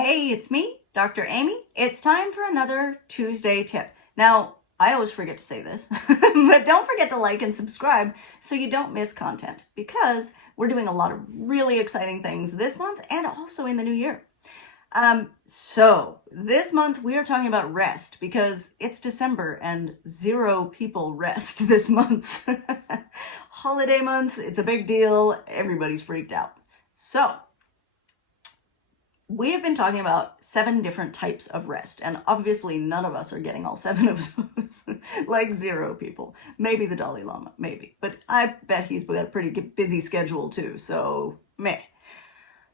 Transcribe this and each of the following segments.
Hey, it's me, Dr. Amy. It's time for another Tuesday tip. Now, I always forget to say this, but don't forget to like and subscribe so you don't miss content because we're doing a lot of really exciting things this month and also in the new year. So this month we are talking about rest because it's December and 0 people rest this month. Holiday month, it's a big deal. Everybody's freaked out. So we have been talking about 7 different types of rest, and obviously none of us are getting all 7 of those, like 0 people. Maybe the Dalai Lama, maybe. But I bet he's got a pretty busy schedule too, so meh.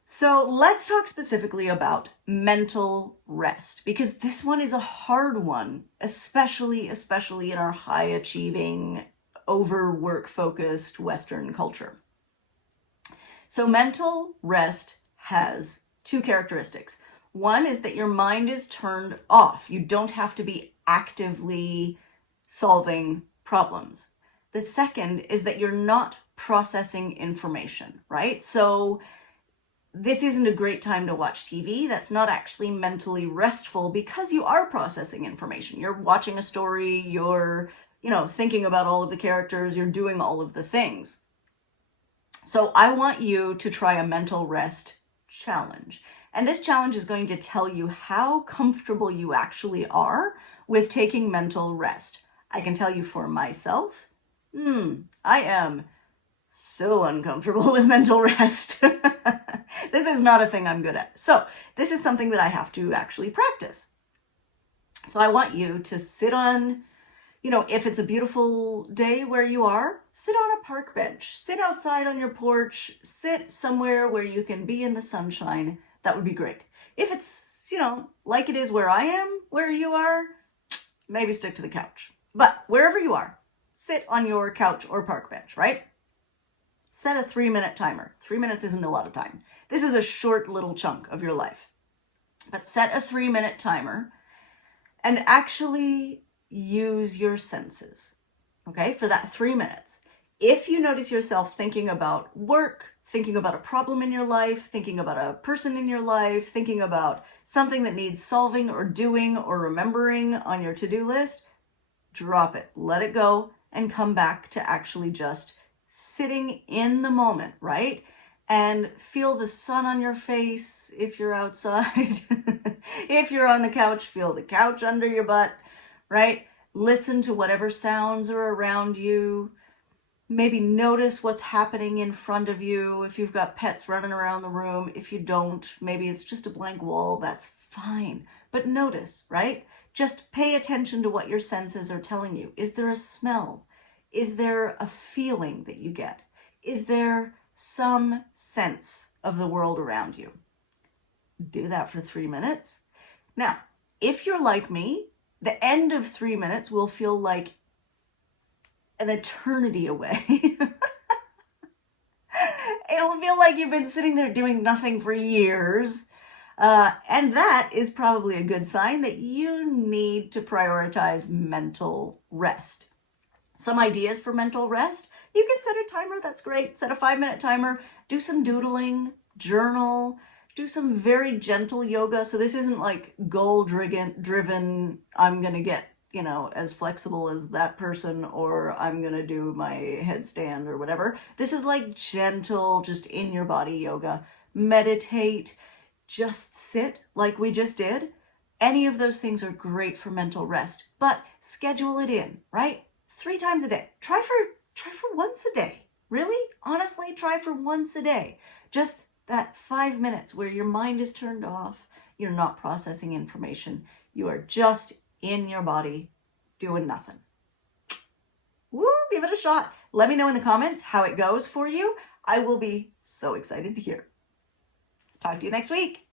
So let's talk specifically about mental rest, because this one is a hard one, especially in our high-achieving, overwork-focused Western culture. So mental rest has 2 characteristics. One is that your mind is turned off. You don't have to be actively solving problems. The second is that you're not processing information, right? So this isn't a great time to watch TV. That's not actually mentally restful because you are processing information. You're watching a story, you're, thinking about all of the characters, you're doing all of the things. So I want you to try a mental rest challenge. And this challenge is going to tell you how comfortable you actually are with taking mental rest. I can tell you for myself, I am so uncomfortable with mental rest. This is not a thing I'm good at. So this is something that I have to actually practice. So I want you to sit on, if it's a beautiful day where you are, sit on a park bench, sit outside on your porch, sit somewhere where you can be in the sunshine. That would be great. If it's, like it is where I am, where you are, maybe stick to the couch. But wherever you are, sit on your couch or park bench, right? Set a 3-minute timer. 3 minutes isn't a lot of time. This is a short little chunk of your life. But set a 3-minute timer and actually use your senses, okay, for that 3 minutes. If you notice yourself thinking about work, thinking about a problem in your life, thinking about a person in your life, thinking about something that needs solving or doing or remembering on your to-do list, drop it, let it go, and come back to actually just sitting in the moment, right? And feel the sun on your face if you're outside. If you're on the couch, feel the couch under your butt, right? Listen to whatever sounds are around you. Maybe notice what's happening in front of you. If you've got pets running around the room, if you don't, maybe it's just a blank wall, that's fine. But notice, right? Just pay attention to what your senses are telling you. Is there a smell? Is there a feeling that you get? Is there some sense of the world around you? Do that for 3 minutes. Now, if you're like me, the end of 3 minutes will feel like an eternity away. It'll feel like you've been sitting there doing nothing for years. And that is probably a good sign that you need to prioritize mental rest. Some ideas for mental rest. You can set a timer, that's great. Set a 5-minute timer, do some doodling, journal, do some very gentle yoga. So this isn't like goal-driven, I'm gonna get, as flexible as that person, or I'm gonna do my headstand or whatever. This is like gentle, just in your body yoga. Meditate, just sit like we just did. Any of those things are great for mental rest, but schedule it in, right? 3 times a day. Try for once a day. Really? Honestly, try for once a day. Just that 5 minutes where your mind is turned off, you're not processing information, you are just in your body doing nothing. Woo, give it a shot. Let me know in the comments how it goes for you. I will be so excited to hear. Talk to you next week.